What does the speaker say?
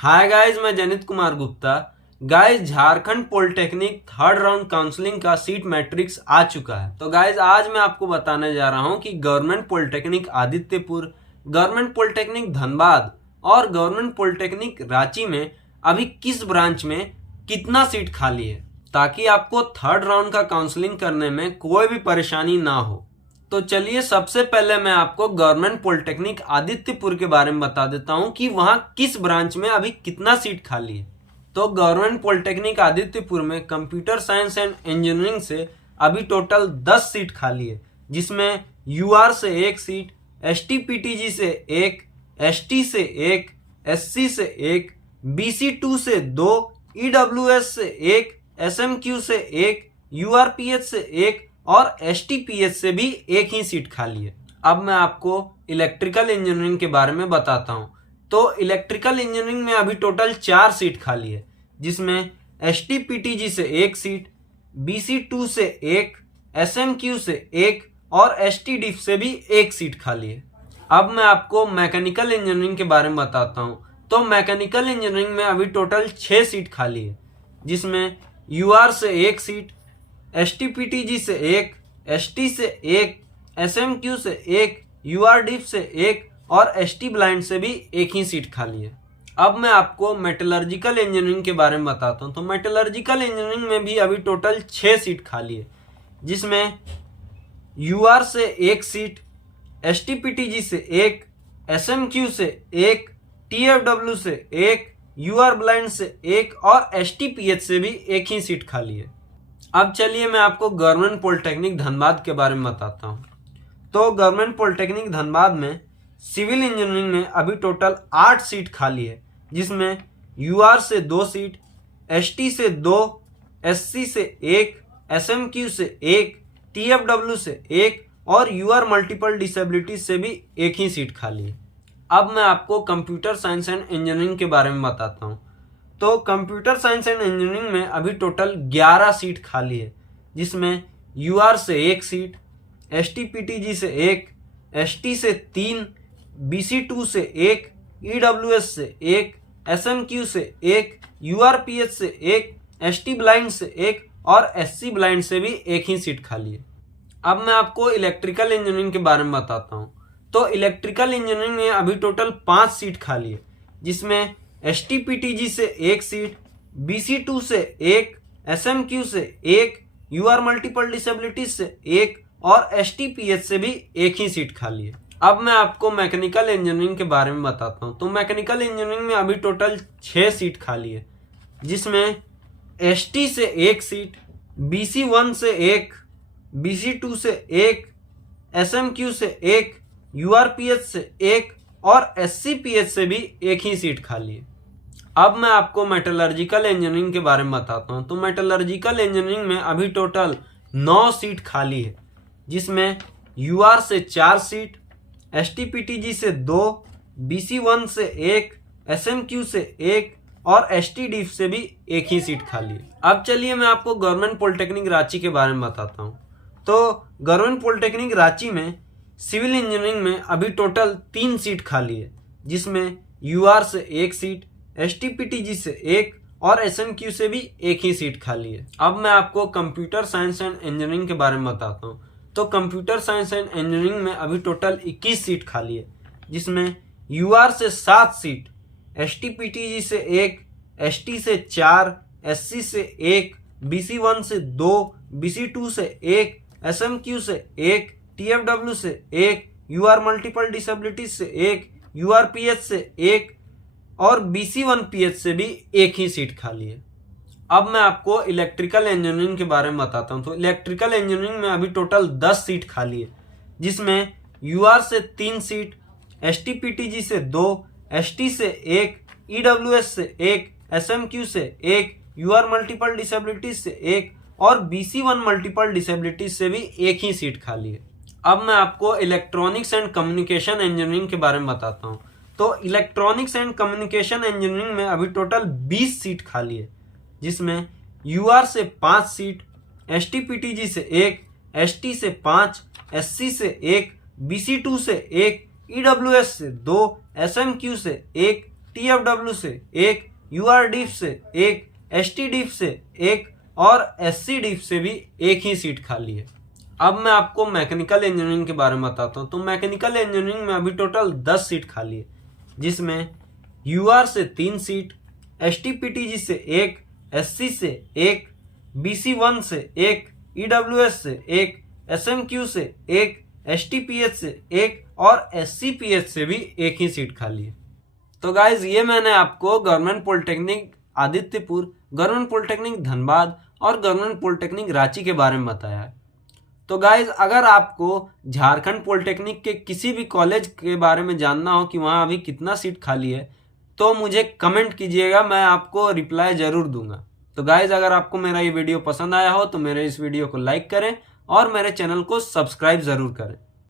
Hi guys, मैं जनित Kumar Gupta. Guys, Jharkhand polytechnic third round counselling का सीट मैट्रिक्स आ चुका है। तो गाइस, आज मैं आपको बताने जा रहा हूं कि government polytechnic Adityapur, government polytechnic Dhanbad और गवर्नमेंट पॉलिटेक्निक रांची में अभी किस ब्रांच में कितना सीट खाली है, ताकि आपको थर्ड राउंड का काउंसलिंग करने में कोई भी परेशानी ना हो। तो चलिए, सबसे पहले मैं आपको गवर्नमेंट पॉलिटेक्निक आदित्यपुर के बारे में बता देता हूं कि वहां किस ब्रांच में अभी कितना सीट खाली है। तो गवर्नमेंट पॉलिटेक्निक आदित्यपुर में कंप्यूटर साइंस एंड इंजीनियरिंग से अभी टोटल 10 सीट खाली है, जिसमें यूआर से 1 सीट, एसटीपीटीजी से 1, एसटी से 1, एससी से 1, बीसी2 से 2, ईडब्ल्यूएस से 1, एसएमक्यू से 1, यूआरपीएच से 1 और एसटीपीएच से भी 1 ही सीट खाली है। अब मैं आपको इलेक्ट्रिकल इंजीनियरिंग के बारे में बताता हूं। तो इलेक्ट्रिकल इंजीनियरिंग में अभी टोटल 4 सीट खाली है, जिसमें एसटीपीटीजी से 1 सीट, बीसी2 से 1, एसएमक्यू से 1 और एसटीडीफ से भी 1 सीट खाली है। अब मैं आपको मैकेनिकल इंजीनियरिंग के बारे में बताता हूं। तो मैकेनिकल इंजीनियरिंग में अभी टोटल 6 सीट खाली है, जिसमें यूआर से 1 सीट, एसटीपीटीजी से 1, एसटी से 1, एसएमक्यू से 1, यूआरडीफ से 1 और एसटी ब्लाइंड से भी 1 ही सीट खाली है। अब मैं आपको मेटलर्जिकल इंजीनियरिंग के बारे में बताता हूँ। तो मेटलर्जिकल इंजीनियरिंग में भी अभी टोटल 6 सीट खाली है, जिसमें यूआर से 1 सीट, एसटीपीटीजी से 1, एसएमक्यू से 1, टीएफडब्ल्यू से 1, यूआर ब्लाइंड से 1 और एसटीपीएच से भी 1 ही सीट खाली है। अब चलिए, मैं आपको गवर्नमेंट पॉलिटेक्निक धनबाद के बारे में बताता हूँ। तो गवर्नमेंट पॉलिटेक्निक धनबाद में सिविल इंजीनियरिंग में अभी टोटल 8 सीट खाली है, जिसमें यूआर से 2 सीट, एसटी से 2, एससी से 1, एसएमक्यू से 1, टीएफडब्ल्यू से 1 और यूआर मल्टीपल डिसेबिलिटीज से भी 1 ही सीट खाली है। अब मैं आपको कंप्यूटर साइंस एंड इंजीनियरिंग के बारे में बताता हूँ। तो कंप्यूटर साइंस एंड इंजीनियरिंग में अभी टोटल 11 सीट खाली है, जिसमें यूआर से 1 सीट, एसटीपीटीजी से 1, एसटी से 3, बीसी2 से 1, ईडब्ल्यूएस से 1, एसएमक्यू से 1, यूआरपीएच से 1, एसटी ब्लाइंड से 1 और एससी ब्लाइंड से भी 1 ही सीट खाली है। अब मैं आपको इलेक्ट्रिकल इंजीनियरिंग के बारे में बताता हूँ। तो इलेक्ट्रिकल इंजीनियरिंग में अभी टोटल 5 सीट खाली है, जिसमें एसटीपीटीजी से 1 सीट, बीसी2 से 1, एसएमक्यू से 1, यूआर मल्टीपल डिसेबिलिटीज से 1 और एसटीपीएच से भी 1 ही सीट खाली है। अब मैं आपको मैकेनिकल इंजीनियरिंग के बारे में बताता हूँ। तो मैकेनिकल इंजीनियरिंग में अभी टोटल 6 सीट खाली है, जिसमें एसटी से 1 सीट, बीसी1 से 1, बीसी2 से 1, एसएमक्यू से 1, यूआरपीएच से 1 और एससीपीएच से भी 1 ही सीट खाली है। अब मैं आपको मेटलर्जिकल इंजीनियरिंग के बारे में बताता हूँ। तो मेटलर्जिकल इंजीनियरिंग में अभी टोटल 9 सीट खाली है, जिसमें यूआर से 4 सीट, एसटीपीटीजी से 2, बीसी1 से 1, एसएमक्यू से 1 और एसटीडीफ से भी 1 ही सीट खाली है। अब चलिए, मैं आपको गवर्नमेंट पॉलिटेक्निक रांची के बारे में बताता हूँ। तो गवर्नमेंट पॉलिटेक्निक रांची में सिविल इंजीनियरिंग में अभी टोटल 3 सीट खाली है, जिसमें यूआर से 1 सीट, एसटीपीटीजी से 1 और एसएमक्यू से भी 1 ही सीट खाली है। अब मैं आपको कंप्यूटर साइंस एंड इंजीनियरिंग के बारे में बताता हूँ। तो कंप्यूटर साइंस एंड इंजीनियरिंग में अभी टोटल 21 सीट खाली है, जिसमें यूआर से 7 सीट, एसटीपीटीजी से 1, एसटी से 4, एससी से 1, बीसी1 से 2, बीसी2 से 1, एसएमक्यू से 1, टीएफडब्ल्यू से 1, यूआर मल्टीपल डिसेबिलिटीज से 1, यूआरपीएच से 1 और बीसी1पीएच से भी 1 ही सीट खाली है। अब मैं आपको इलेक्ट्रिकल इंजीनियरिंग के बारे में बताता हूँ। तो इलेक्ट्रिकल इंजीनियरिंग में अभी टोटल 10 सीट खाली है, जिसमें यूआर से 3 सीट, एसटीपीटीजी से 2, एसटी से 1, ईडब्ल्यूएस से 1, एसएमक्यू से 1, यूआर मल्टीपल डिसेबिलिटीज से 1 और बीसी1 मल्टीपल डिसेबिलिटीज से भी 1 ही सीट खाली है। अब मैं आपको इलेक्ट्रॉनिक्स एंड कम्युनिकेशन इंजीनियरिंग के बारे में बताता हूँ। तो इलेक्ट्रॉनिक्स एंड कम्युनिकेशन इंजीनियरिंग में अभी टोटल 20 सीट खाली है, जिसमें यूआर से 5 सीट, एसटीपीटीजी से 1, एसटी से 5, एससी से 1, बीसी2 से 1, ईडब्ल्यूएस से 2, एसएमक्यू से 1, TFW से एक, URDIF से एक, STDIF से एक और SCDIF से भी एक ही सीट खाली है। अब मैं आपको मैकेनिकल इंजीनियरिंग के बारे में बताता हूँ। तो मैकेनिकल इंजीनियरिंग में अभी टोटल 10 सीट खाली है, जिसमें UR से 3 सीट, STPTG से एक, SC से एक, BC1 से एक, EWS से एक, SMQ से एक, STPH से एक और SCPH से भी एक ही सीट खाली है। तो गाइज ये मैंने आपको government polytechnic Adityapur, government polytechnic Dhanbad और गवर्नमेंट पॉलिटेक्निक रांची के बारे में बताया है। तो गाइज अगर आपको झारखंड पॉलिटेक्निक के किसी भी कॉलेज के बारे में जानना हो कि वहाँ अभी कितना सीट खाली है, तो मुझे कमेंट कीजिएगा, मैं आपको रिप्लाई ज़रूर दूंगा। तो गाइज अगर आपको मेरा ये वीडियो पसंद आया हो तो मेरे इस वीडियो को लाइक करें और मेरे चैनल को सब्सक्राइब ज़रूर करें।